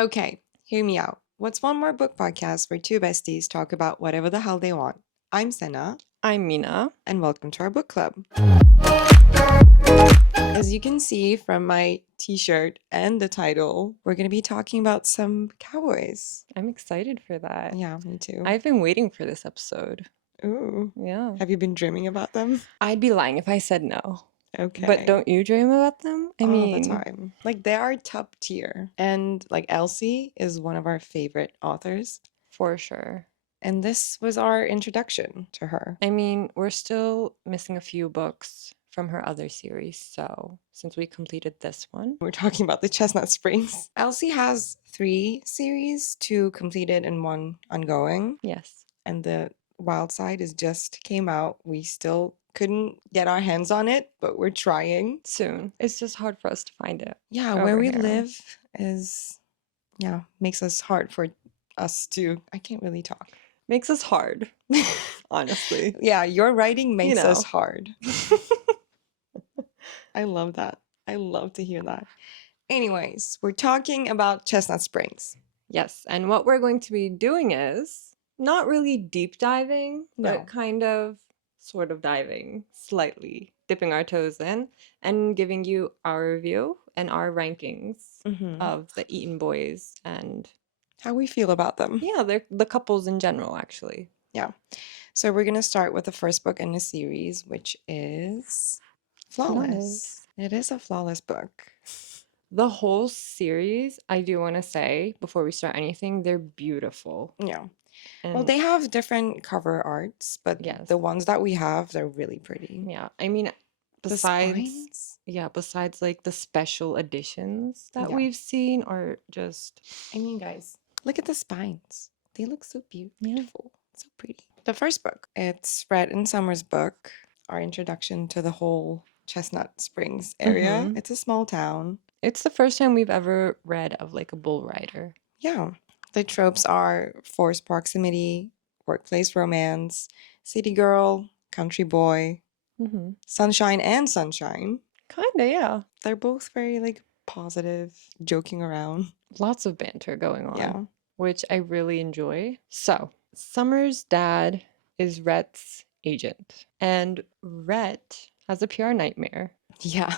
Okay, hear me out. What's one more book podcast where two besties talk about whatever the hell they want? I'm Senna, I'm Mina. and welcome to our book club. As you can see from my t-shirt and the title, we're going to be talking about some cowboys. I'm excited for that. Yeah, me too. I've been waiting for this episode. Ooh, Yeah. have you been dreaming about them? I'd be lying if I said no. Okay. But don't you dream about them? All the time. Like, they are top tier. And like Elsie is one of our favorite authors. For sure. And this was our introduction to her. I mean, we're still missing a few books from her other series, so since we completed this one, we're talking about the Chestnut Springs. Elsie has 3 series, 2 completed and 1 ongoing. Yes. And the Wild Side is just came out. We still couldn't get our hands on it, but we're trying. Soon. It's just hard for us to find it. Yeah, where we live is, makes us hard for us to, I can't really talk. Makes us hard, honestly. Yeah, your writing makes us hard. I love that. I love to hear that. Anyways, we're talking about Chestnut Springs. Yes, and what we're going to be doing is not really deep diving, but kind of sort of diving slightly, dipping our toes in and giving you our review and our rankings of the Eaton boys and how we feel about them. Yeah, they're the couples in general, actually. Yeah. So we're going to start with the first book in the series, which is Flawless. It is a flawless book. The whole series, I do want to say, before we start anything, they're beautiful. Yeah. Well, they have different cover arts, but the ones that we have, they're really pretty. Yeah. I mean, besides like the special editions that we've seen are just... I mean, guys, look at the spines. They look so beautiful. So pretty. The first book, it's Rhett and Summer's book, our introduction to the whole Chestnut Springs area. It's a small town. It's the first time we've ever read of like a bull rider. Yeah. The tropes are forced proximity, workplace romance, city girl, country boy, sunshine and sunshine. Kinda, yeah. They're both very like positive, joking around. Lots of banter going on. Yeah. Which I really enjoy. So, Summer's dad is Rhett's agent. And Rhett has a PR nightmare. Yeah.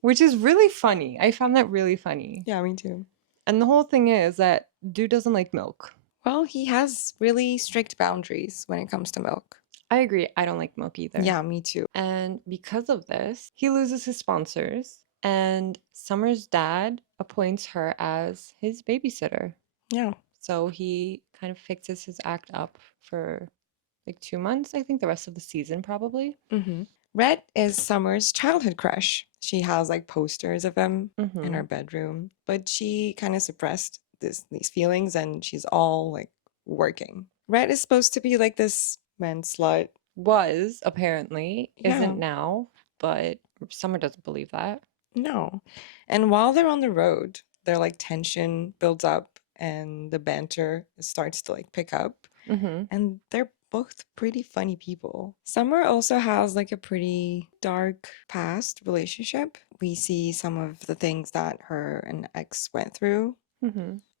Which is really funny. I found that really funny. Yeah, me too. And the whole thing is that dude doesn't like milk. Well, he has really strict boundaries when it comes to milk. I agree. I don't like milk either. Yeah, me too. And because of this, he loses his sponsors. And Summer's dad appoints her as his babysitter. Yeah. So he kind of fixes his act up for like 2 months. I think the rest of the season probably. Rhett is Summer's childhood crush. She has like posters of him in her bedroom, but she kind of suppressed these feelings and she's all like working. Rhett is supposed to be like this man slut. Was, apparently, isn't now, but Summer doesn't believe that. No. And while they're on the road, their like tension builds up and the banter starts to like pick up. And they're both pretty funny people. Summer also has like a pretty dark past relationship. We see some of the things that her and ex went through.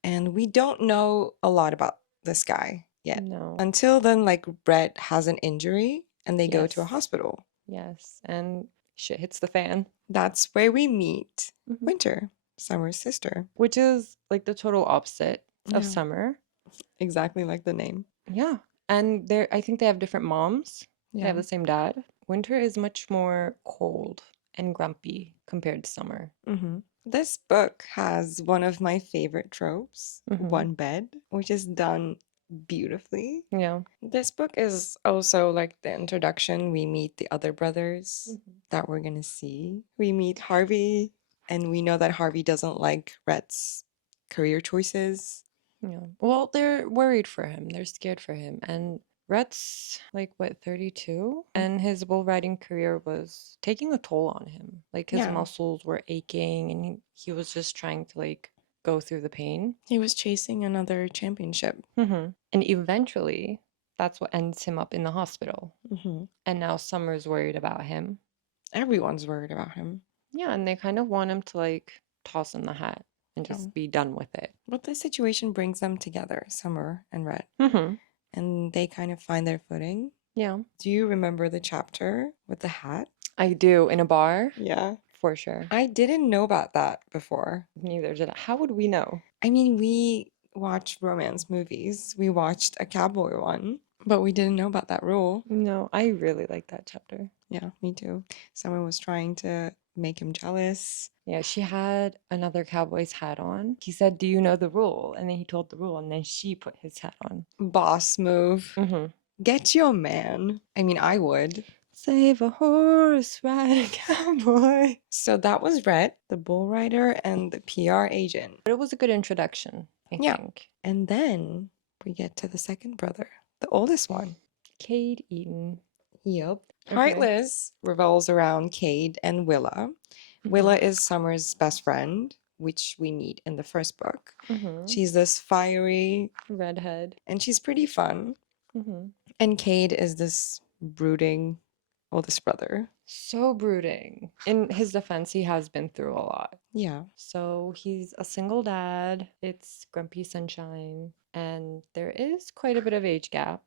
And we don't know a lot about this guy yet. No. Until then, like, Brett has an injury and they go to a hospital. Yes. And shit hits the fan. That's where we meet Winter, Summer's sister. Which is like the total opposite of Summer. Exactly like the name. Yeah. And I think they have different moms. Yeah. They have the same dad. Winter is much more cold and grumpy compared to Summer. This book has one of my favorite tropes, one bed, which is done beautifully. Yeah. This book is also like the introduction. We meet the other brothers that we're going to see. We meet Harvey, and we know that Harvey doesn't like Rhett's career choices. Yeah. Well, they're worried for him. They're scared for him. And Rhett's like, what, 32? And his bull riding career was taking a toll on him. Like his muscles were aching and he was just trying to like go through the pain. He was chasing another championship. And eventually, that's what ends him up in the hospital. And now Summer's worried about him. Everyone's worried about him. Yeah, and they kind of want him to like toss in the hat and just be done with it. But this situation brings them together, Summer and Red. And they kind of find their footing. Yeah. Do you remember the chapter with the hat? I do, in a bar. Yeah. For sure. I didn't know about that before. Neither did I. How would we know? I mean, we watch romance movies. We watched a cowboy one, but we didn't know about that rule. No, I really like that chapter. Yeah, me too. Someone was trying to make him jealous. Yeah, she had another cowboy's hat on. He said, "Do you know the rule?" And then he told the rule, and then she put his hat on. Boss move. Get your man. I mean, I would. Save a horse, ride a cowboy. So that was Rhett, the bull rider and the PR agent. But it was a good introduction, I think. And then we get to the second brother, the oldest one. Cade Eaton. Yep. Heartless revolves around Cade and Willa. Willa is Summer's best friend, which we meet in the first book. She's this fiery redhead, and she's pretty fun. And Cade is this brooding oldest brother. So brooding. In his defense, he has been through a lot. Yeah. So he's a single dad. It's Grumpy Sunshine. And there is quite a bit of age gap.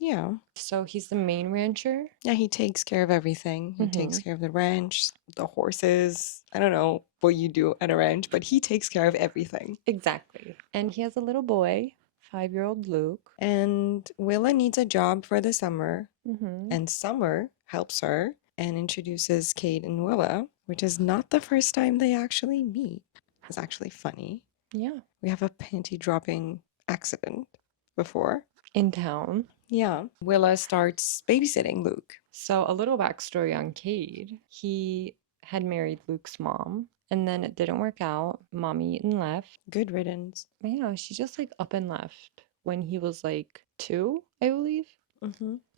Yeah. So he's the main rancher. Yeah, he takes care of everything. He takes care of the ranch, the horses. I don't know what you do at a ranch, but he takes care of everything. Exactly. And he has a little boy, 5-year-old Luke. And Willa needs a job for the summer. And Summer helps her and introduces Cade and Willa, which is not the first time they actually meet. It's actually funny. Yeah. We have a panty dropping accident before. In town. Yeah. Willa starts babysitting Luke. So a little backstory on Cade. He had married Luke's mom, and then it didn't work out. Mommy Eaton left. Good riddance. Yeah, she just like up and left when he was like 2, I believe.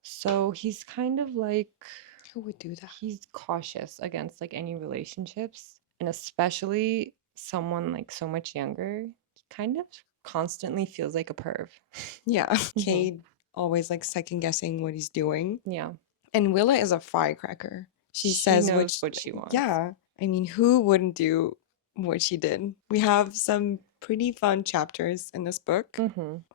So he's kind of like, who would do that? He's cautious against like any relationships, and especially someone like so much younger. He kind of constantly feels like a perv. Yeah. Cade always like second guessing what he's doing. Yeah. And Willa is a firecracker. She says knows what she wants. Yeah. I mean, who wouldn't do what she did? We have some pretty fun chapters in this book.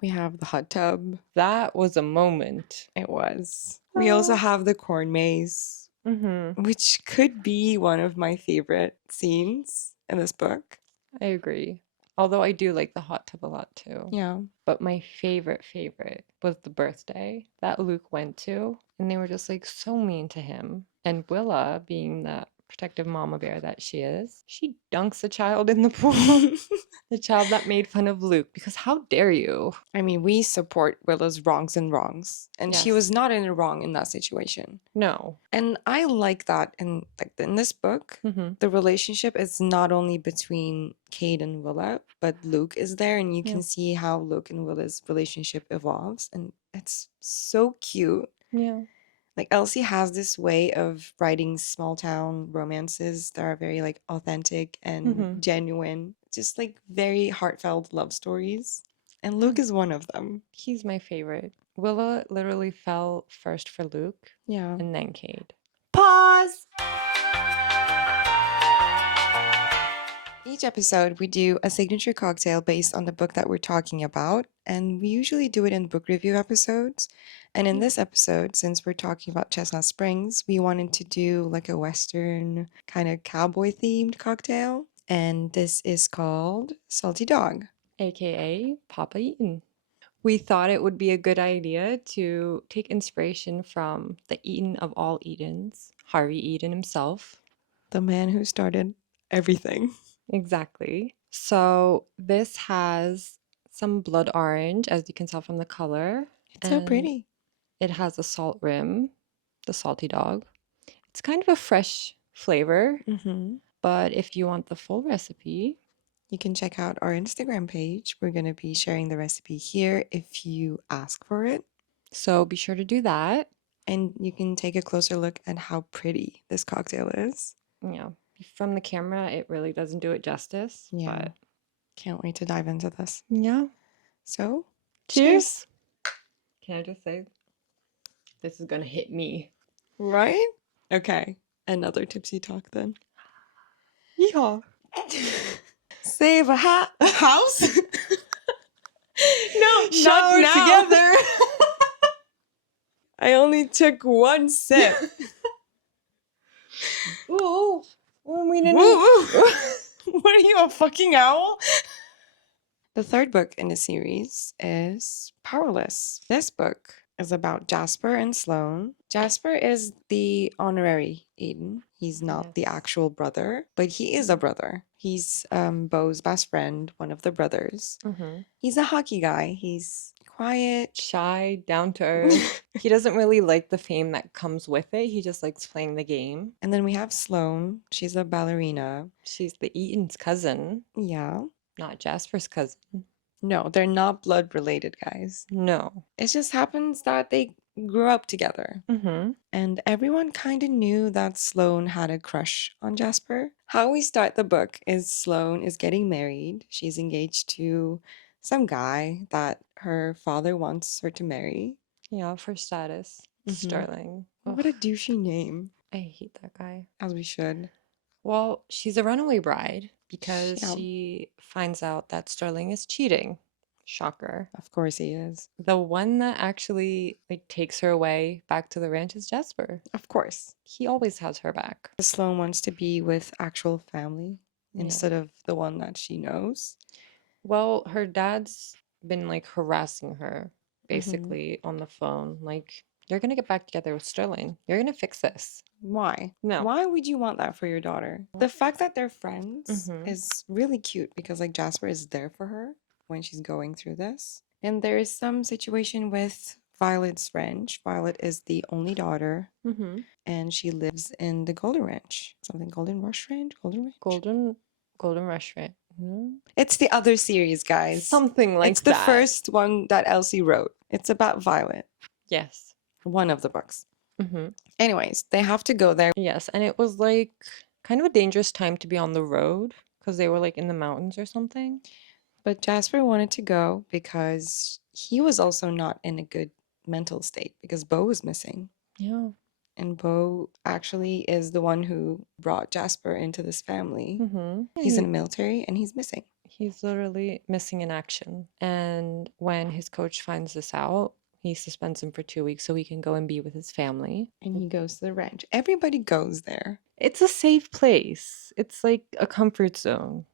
We have the hot tub. That was a moment. It was. We also have the corn maze, which could be one of my favorite scenes in this book. I agree. Although I do like the hot tub a lot too. Yeah. But my favorite was the birthday that Luke went to. And they were just like so mean to him. And Willa, being the protective mama bear that she is, she dunks the child in the pool. The child that made fun of Luke, because how dare you? I mean, we support Willa's wrongs and wrongs, and she was not in the wrong in that situation. No. And I like that in this book, the relationship is not only between Cade and Willa, but Luke is there, and you can see how Luke and Willa's relationship evolves, and it's so cute. Yeah. Like Elsie has this way of writing small town romances that are very like authentic and genuine, just like very heartfelt love stories. And Luke is one of them. He's my favorite. Willa literally fell first for Luke. Yeah. And then Cade. Pause! Each episode, we do a signature cocktail based on the book that we're talking about, and we usually do it in book review episodes. And in this episode, since we're talking about Chestnut Springs, we wanted to do like a Western kind of cowboy themed cocktail, and this is called Salty Dog, aka Papa Eaton. We thought it would be a good idea to take inspiration from the Eaton of all Eatons, Harvey Eaton himself. The man who started everything. Exactly. So this has some blood orange, as you can tell from the color. It's so pretty. It has a salt rim, the salty dog. It's kind of a fresh flavor, but if you want the full recipe, you can check out our Instagram page. We're going to be sharing the recipe here if you ask for it. So be sure to do that. And you can take a closer look at how pretty this cocktail is. Yeah. From the camera, it really doesn't do it justice. Yeah. But can't wait to dive into this. Yeah. So, cheers. Can I just say, this is going to hit me. Right? Okay. Another tipsy talk then. Yeehaw. Save a house? No, Shut now we're now. together. I only took one sip. Ooh, we didn't. Woo! What are you, a fucking owl? The third book in the series is Powerless. This book is about Jasper and Sloane. Jasper is the honorary Eaton. He's not the actual brother, but he is a brother. He's Beau's best friend, one of the brothers. He's a hockey guy. He's quiet, Shy, down to earth. He doesn't really like the fame that comes with it. He just likes playing the game. And then we have Sloane. She's a ballerina. She's the Eaton's cousin. Yeah. Not Jasper's cousin. No, they're not blood related, guys. No. It just happens that they grew up together. And everyone kind of knew that Sloane had a crush on Jasper. How we start the book is Sloane is getting married. She's engaged to some guy that her father wants her to marry. Yeah, for status. Sterling. What a douchey name. I hate that guy. As we should. Well, she's a runaway bride because she finds out that Sterling is cheating. Shocker. Of course he is. The one that actually takes her away back to the ranch is Jasper. Of course. He always has her back. Sloane wants to be with actual family instead of the one that she knows. Well, her dad's been harassing her basically on the phone. You're going to get back together with Sterling. You're going to fix this. Why? No. Why would you want that for your daughter? The fact that they're friends is really cute because Jasper is there for her when she's going through this. And there is some situation with Violet's ranch. Violet is the only daughter and she lives in the Golden Ranch. Something Golden Rush Ranch? Golden Ranch? Golden Rush Ranch. It's the other series, guys. Something like it's that. It's the first one that Elsie wrote. It's about Violet. Yes. One of the books. Anyways, they have to go there. Yes, and it was kind of a dangerous time to be on the road because they were in the mountains or something. But Jasper wanted to go because he was also not in a good mental state because Beau was missing. Yeah. And Beau actually is the one who brought Jasper into this family. He's in the military and he's missing. He's literally missing in action. And when his coach finds this out, he suspends him for 2 weeks so he can go and be with his family. And he goes to the ranch. Everybody goes there. It's a safe place. It's like a comfort zone.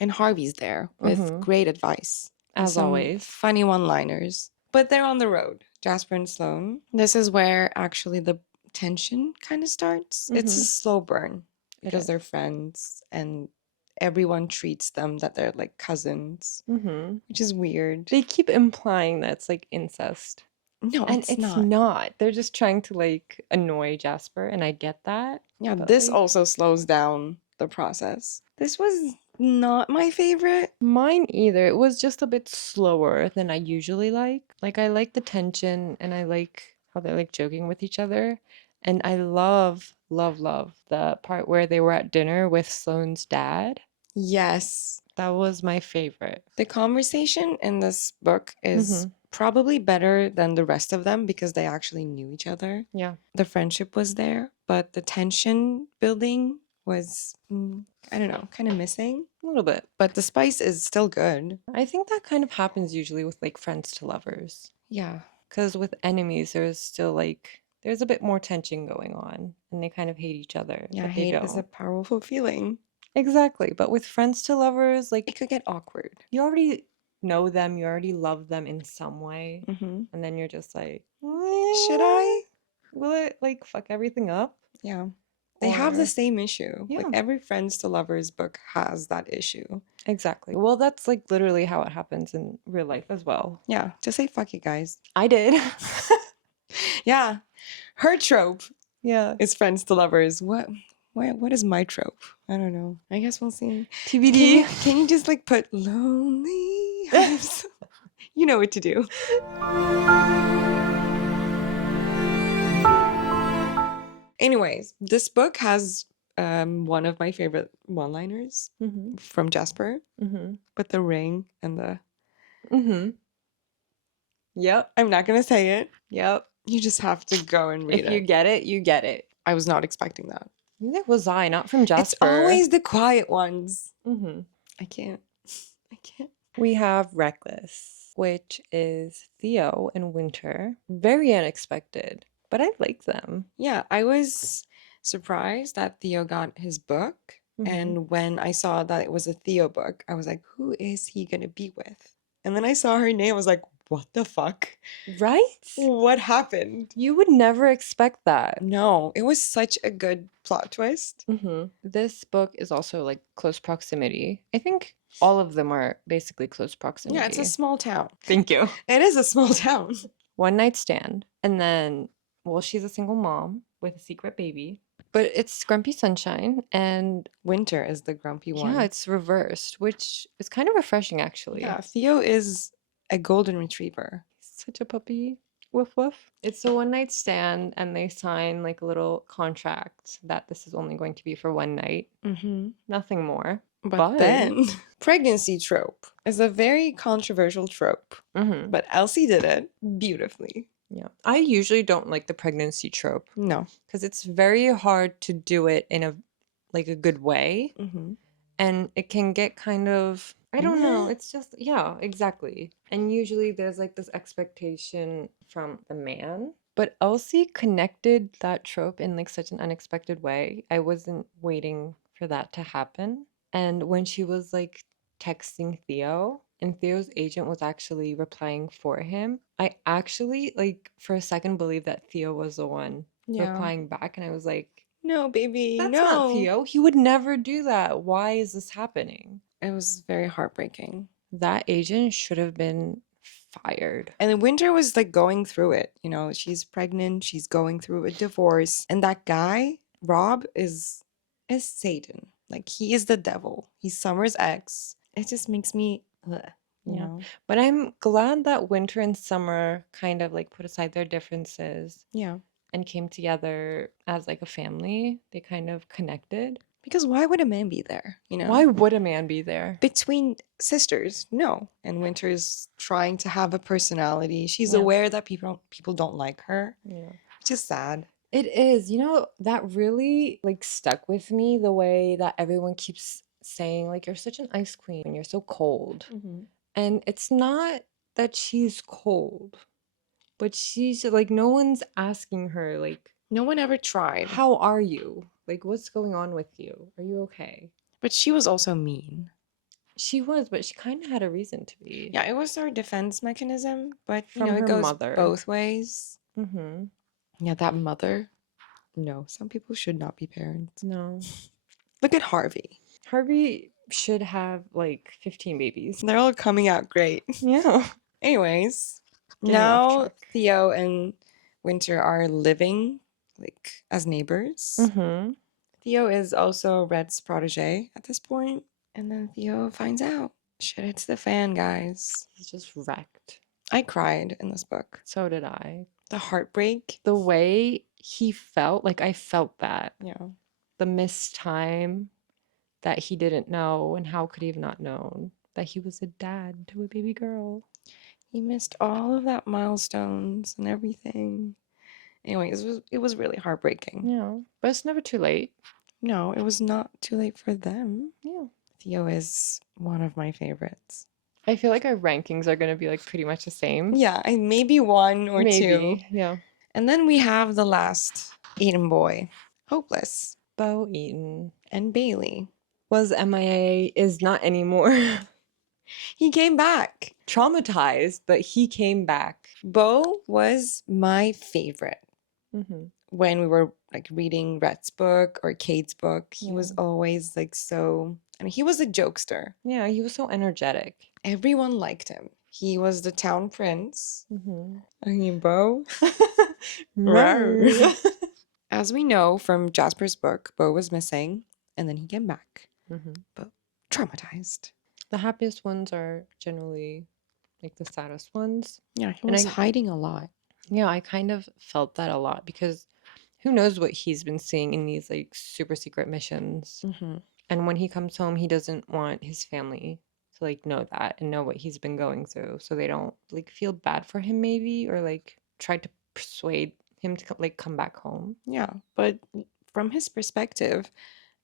And Harvey's there with great advice. As always. Funny one-liners. But they're on the road, Jasper and Sloane. This is where actually the tension kind of starts. It's a slow burn because they're friends and everyone treats them that they're cousins, which is weird. They keep implying that it's incest. No, and it's not. They're just trying to annoy Jasper, and I get that. Yeah, this also slows down the process. This was not my favorite. Mine either. It was just a bit slower than I usually like. I like the tension, and I like how they're joking with each other. And I love, love, love the part where they were at dinner with Sloane's dad. Yes. That was my favorite. The conversation in this book is probably better than the rest of them because they actually knew each other. Yeah. The friendship was there, but the tension building was, I don't know, kind of missing. A little bit. But the spice is still good. I think that kind of happens usually with friends to lovers. Yeah. Because with enemies, there's still there's a bit more tension going on and they kind of hate each other. Yeah, hate is a powerful feeling. Exactly. But with friends to lovers, it could get awkward. You already know them, you already love them in some way. And then you're just should I? Will it fuck everything up? Yeah. They have the same issue. Yeah. Every friends to lovers book has that issue. Exactly. Well, that's literally how it happens in real life as well. Yeah. Just say fuck it, guys. I did. Yeah. Her trope. Yeah. Is friends to lovers. What is my trope? I don't know. I guess we'll see. TBD. Can you just put lonely? You know what to do. Anyways, this book has one of my favorite one-liners from Jasper with the ring and the... Yep. I'm not going to say it. Yep. You just have to go and read it. If you get it, you get it. I was not expecting that. Neither was I, not from Jasper. It's always the quiet ones. I can't. We have Reckless, which is Theo and Winter. Very unexpected, but I like them. Yeah, I was surprised that Theo got his book. And when I saw that it was a Theo book, I was like, who is he going to be with? And then I saw her name. I was like, what the fuck? Right? What happened? You would never expect that. No, it was such a good plot twist. This book is also like close proximity. I think all of them are basically close proximity. Yeah, it's a small town. Thank you. It is a small town. One night stand. And then, well, she's a single mom with a secret baby. But it's Grumpy Sunshine and Winter is the grumpy one. yeah, it's reversed, which is kind of refreshing actually. Yeah, Theo is a golden retriever. Such a puppy. Woof woof. It's a one night stand, and they sign like a little contract that this is only going to be for one night. Nothing more. But then, pregnancy trope is a very controversial trope. But Elsie did it beautifully. Yeah. I usually don't like the pregnancy trope. No. Because it's very hard to do it in a like a good way. And it can get kind of I don't know. It's just yeah, exactly. And usually there's like this expectation from the man. But Elsie connected that trope in like such an unexpected way. I wasn't waiting for that to happen. And when she was like texting Theo and Theo's agent was actually replying for him, I actually like for a second believed that Theo was the one replying back. And I was like, no, baby, that's no. not Theo. He would never do that. Why is this happening? It was very heartbreaking. That agent should have been fired. And Winter was like going through it. You know, she's pregnant, she's going through a divorce. And that guy, Rob, is Satan. Like, he is the devil. He's Summer's ex. It just makes me, you know. But I'm glad that Winter and Summer kind of like put aside their differences. Yeah. And came together as like a family. They kind of connected. Because why would a man be there? You know? Why would a man be there? Between sisters, no. And Winter's trying to have a personality. She's aware that people don't like her. Yeah. Which is sad. It is. You know, that really like stuck with me, the way that everyone keeps saying like you're such an ice queen and you're so cold. And it's not that she's cold, but she's like no one's asking her like no one ever tried. How are you? Like what's going on with you? Are you okay? But she was also mean. She was, but she kind of had a reason to be. Yeah, it was her defense mechanism, but you know, it goes both ways. Yeah, that mother. No, some people should not be parents. No. Look at Harvey. Harvey should have like 15 babies. They're all coming out great. Yeah. Anyways, now Theo and Winter are living like as neighbors. Theo is also Red's protege at this point, and then Theo finds out. Shit hits the fan, guys. He's just wrecked. I cried in this book. So did I. The heartbreak. The way he felt, like I felt that. Yeah. The missed time that he didn't know, and how could he have not known that he was a dad to a baby girl? He missed all of that milestones and everything. Anyway, it was really heartbreaking. Yeah, but it's never too late. No, it was not too late for them. Yeah. Theo is one of my favorites. I feel like our rankings are going to be like pretty much the same. Yeah, maybe one or two. Yeah. And then we have the last Eaton boy, Hopeless. Bo Eaton. And Bailey. Was MIA, is not anymore. He came back. Traumatized, but he came back. Bo was my favorite. When we were like reading Rhett's book or Kate's book, he was always like so, I mean, he was a jokester. Yeah, he was so energetic. Everyone liked him. He was the town prince. I mean, Bo. As we know from Jasper's book, Bo was missing and then he came back. But traumatized. The happiest ones are generally like the saddest ones. Yeah, he was hiding a lot. Yeah, I kind of felt that a lot because who knows what he's been seeing in these like super secret missions. And when he comes home, he doesn't want his family to like know that and know what he's been going through, so they don't like feel bad for him maybe, or like try to persuade him to like come back home. Yeah, but from his perspective,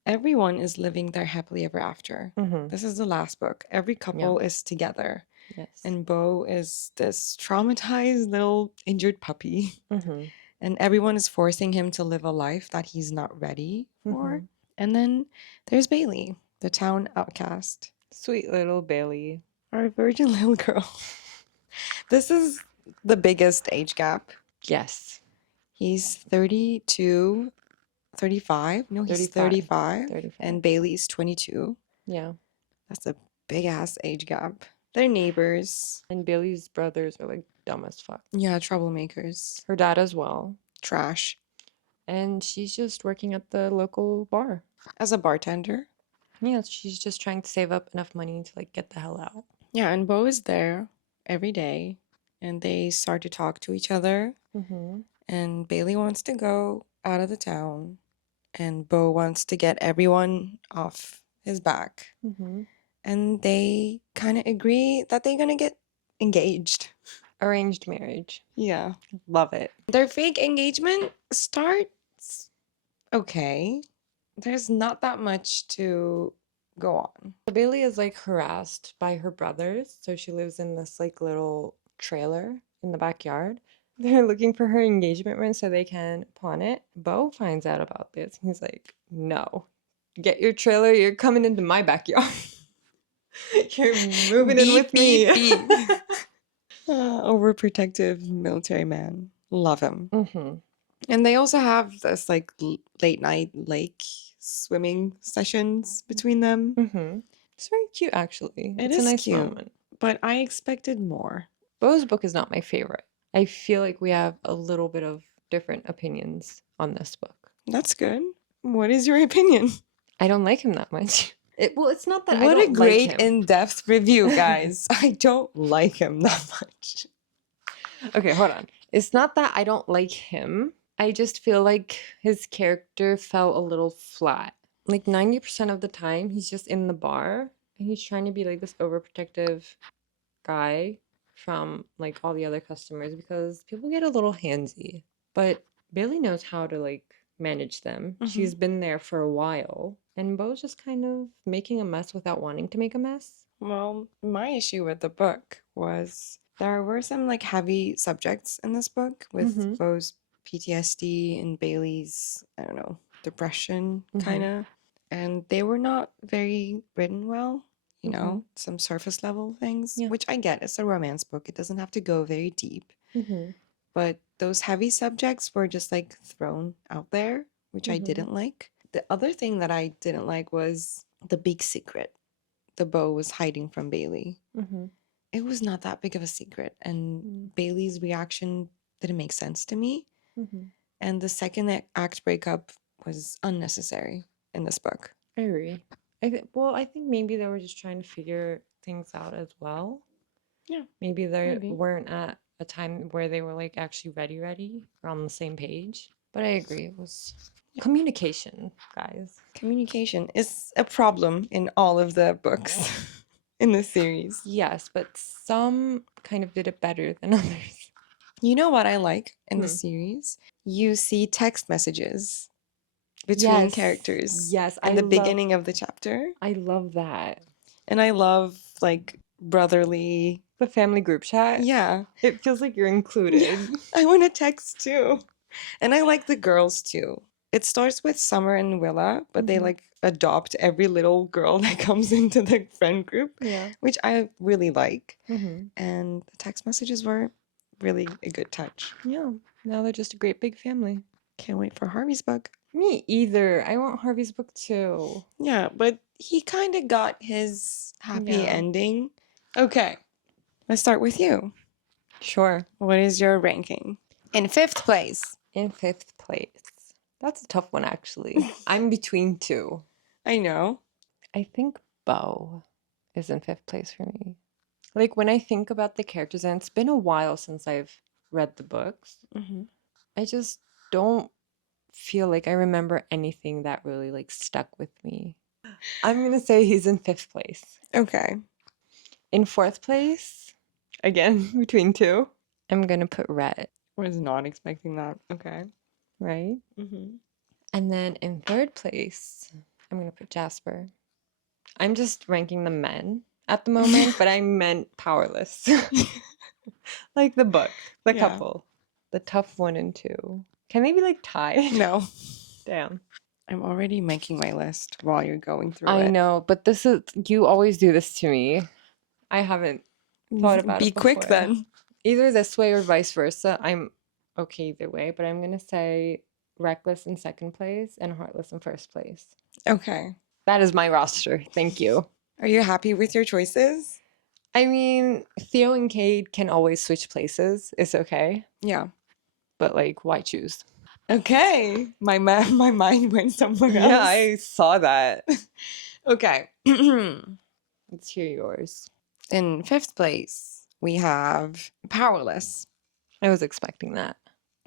Everyone is living their happily ever after. Mm-hmm. This is the last book. Every couple is together. Yes. And Bo is this traumatized little injured puppy. Mm-hmm. And everyone is forcing him to live a life that he's not ready for. Mm-hmm. And then there's Bailey, the town outcast. Sweet little Bailey. Our virgin little girl. This is the biggest age gap. Yes. He's 32, 35. No, he's 35. 35. And Bailey's 22. Yeah. That's a big ass age gap. They're neighbors. And Bailey's brothers are like dumb as fuck. Yeah, troublemakers. Her dad as well. Trash. And she's just working at the local bar. As a bartender. Yeah, she's just trying to save up enough money to like get the hell out. Yeah, and Bo is there every day. And they start to talk to each other. Mm-hmm. And Bailey wants to go out of the town. And Bo wants to get everyone off his back. Mm-hmm. And they kind of agree that they're going to get engaged. Arranged marriage. Yeah. Love it. Their fake engagement starts okay. There's not that much to go on. So Bailey is like harassed by her brothers. So she lives in this like little trailer in the backyard. They're looking for her engagement ring so they can pawn it. Bo finds out about this. He's like, no, get your trailer. You're coming into my backyard. You're moving in with me. Beep, beep. Overprotective military man. Love him. Mm-hmm. And they also have this like late night lake swimming sessions between them. Mm-hmm. It's very cute, actually. It's a is nice cute. moment. But I expected more. Bo's book is not my favorite. I feel like we have a little bit of different opinions on this book. That's good. What is your opinion? I don't like him that much. It's not that what I don't a great like him. in-depth review, guys. I don't like him that much. Okay, hold on. It's not that I don't like him. I just feel like his character fell a little flat. Like 90% of the time, he's just in the bar and he's trying to be like this overprotective guy from like all the other customers because people get a little handsy. But Bailey knows how to like manage them. Mhm. She's been there for a while. And Bo's just kind of making a mess without wanting to make a mess. Well, my issue with the book was there were some like heavy subjects in this book with Mhm. Bo's PTSD and Bailey's, I don't know, depression Mhm. kind of. And they were not very written well, you Mhm. know, some surface level things, Yeah. which I get. It's a romance book. It doesn't have to go very deep. But those heavy subjects were just like thrown out there, which I Mhm. didn't like. The other thing that I didn't like was the big secret the Bo was hiding from Bailey. Mhm. It was not that big of a secret, and Mm. Bailey's reaction didn't make sense to me. Mhm. And the second act breakup was unnecessary in this book. I agree. I think maybe they were just trying to figure things out as well. Yeah, Maybe they maybe. weren't at a time where they were like actually ready or on the same page. But I agree. It was communication, guys. Communication is a problem in all of the books in the series. Yes, but some kind of did it better than others. You know what I like in the Hmm. series? You see text messages between characters Yes, in the beginning of the chapter. I love that. And I love like brotherly. The family group chat. Yeah. It feels like you're included. I want to text too. And I like the girls too. It starts with Summer and Willa, but they Mhm. like adopt every little girl that comes into the friend group, Yeah. which I really like. Mm-hmm. And the text messages were really a good touch. Yeah. Now they're just a great big family. Can't wait for Harvey's book. Me either. I want Harvey's book too. Yeah, but he kind of got his happy Yeah. ending. Okay, let's start with you. Sure. What is your ranking? In 5th place. In 5th place. That's a tough one, actually. I'm between two. I know. I think Bo is in 5th place for me. Like, when I think about the characters, and it's been a while since I've read the books, Mm-hmm. I just don't feel like I remember anything that really, like, stuck with me. I'm going to say he's in 5th place. Okay. In 4th place, again, between two, I'm going to put Red. Was not expecting that. Okay. Right? Mm-hmm. And then in 3rd place, I'm going to put Jasper. I'm just ranking the men at the moment, but I meant powerless. Like the book, the couple, the tough 1 and 2. Can they be like tied? No. Damn. I'm already making my list while you're going through I it. know, but this is, you always do this to me. I haven't thought about Be it before. quick then. Either this way or vice versa. I'm okay either way, but I'm going to say Reckless in second place and Heartless in first place. Okay. That is my roster. Thank you. Are you happy with your choices? I mean, Theo and Cade can always switch places. It's okay. Yeah. But like, why choose? Okay. My mind went somewhere else. Yeah, I saw that. Okay. Let's hear yours. In fifth place, we have Powerless. I was expecting that.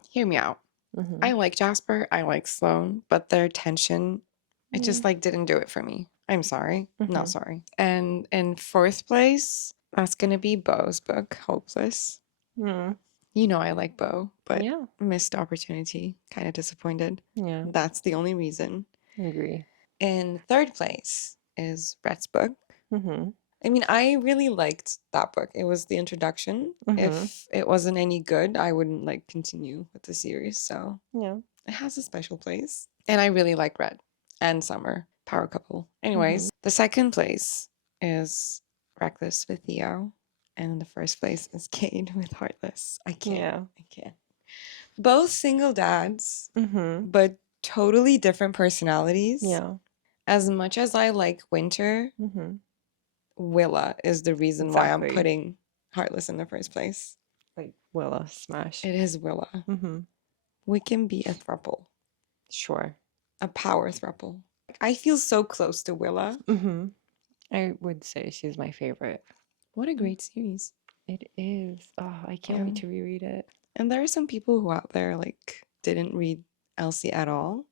Hear me out. Mm-hmm. I like Jasper. I like Sloane, but their tension, it just like didn't do it for me. I'm sorry. Not sorry. And in fourth place, that's going to be Beau's book, Hopeless. You know I like Beau, but missed opportunity. Kind of disappointed. Yeah. That's the only reason. I agree. In third place is Brett's book. I mean, I really liked that book. It was the introduction. If it wasn't any good, I wouldn't like continue with the series. So yeah, it has a special place. And I really like Red and Summer, power couple. Anyways, the second place is Reckless with Theo. And in the first place is Cade with Heartless. I can't. Both single dads, but totally different personalities. Yeah. As much as I like Winter, Willa is the reason why I'm putting Heartless in the first place. Like Willa smash. It is Willa. We can be a throuple. Sure. A power throuple. I feel so close to Willa. I would say she's my favorite. What a great series. It is. Oh, I can't wait to reread it. And there are some people who out there like didn't read Elsie at all.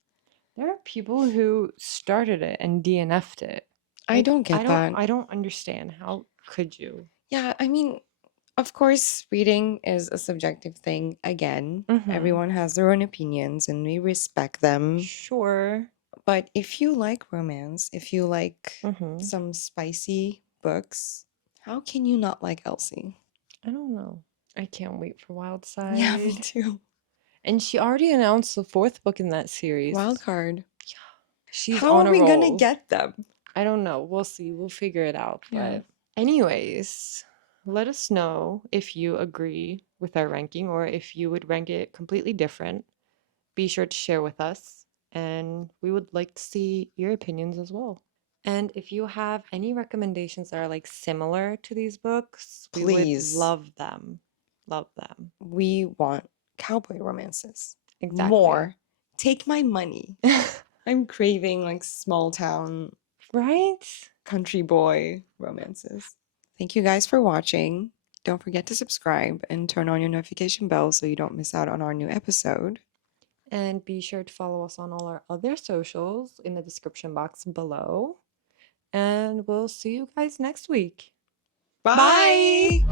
There are people who started it and DNF'd it. I don't get that. I don't understand. How could you? Yeah, I mean, of course, reading is a subjective thing. Again, everyone has their own opinions and we respect them. Sure. But if you like romance, if you like some spicy books, how can you not like Elsie? I don't know. I can't wait for Wild Side. Yeah, me too. And she already announced the 4th book in that series. Wildcard. Yeah. She's How on are a we roll. gonna get them? I don't know. We'll see. We'll figure it out. Yeah. But anyways, let us know if you agree with our ranking or if you would rank it completely different. Be sure to share with us, and we would like to see your opinions as well. And if you have any recommendations that are like similar to these books, please, we would love them. Love them. We want cowboy romances. Exactly. More. Take my money. I'm craving like small town, right? Country boy romances. Thank you guys for watching. Don't forget to subscribe and turn on your notification bell so you don't miss out on our new episode. And be sure to follow us on all our other socials in the description box below. And we'll see you guys next week. Bye.